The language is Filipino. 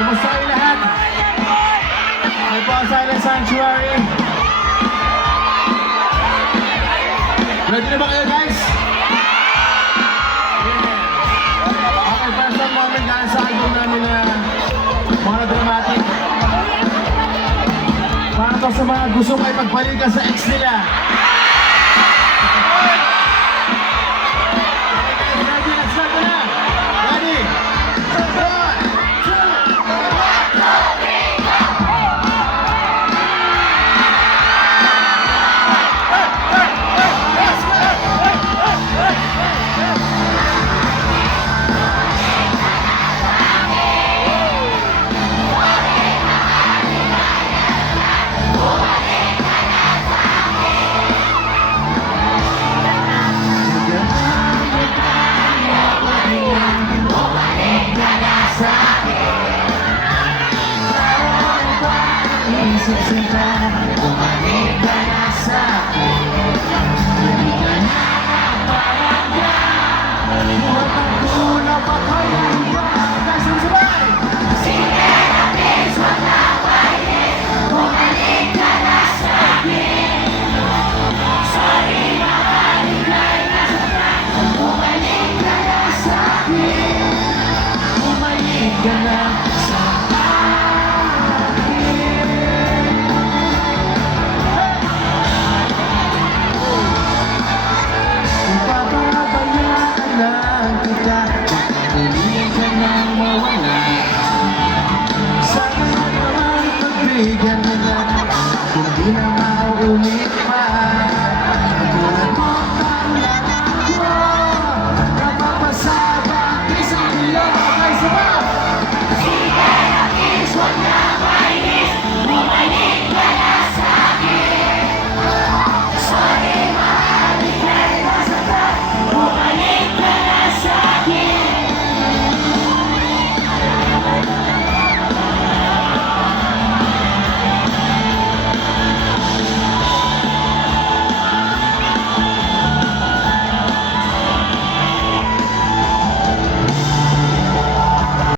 Kumusta kayo lahat? May po ang Silent Sanctuary. Ready na ba kayo guys? Yeah. Okay, personal moment dahil sa album namin na mga dramatic. Para to sa mga gusto kayo magbalikan sa ex nila. Bumalik ka na sa'kin. Hindi ka na maparamdam. Huwag ang tulog ako yung sabay! Sige na please, wag na kainin. Bumalik ka na sa'kin. Sorry, makaligay na sa'kin. Bumalik ka na sa'kin. Bumalik ka na sa'kin. Bigyan mo na, hindi na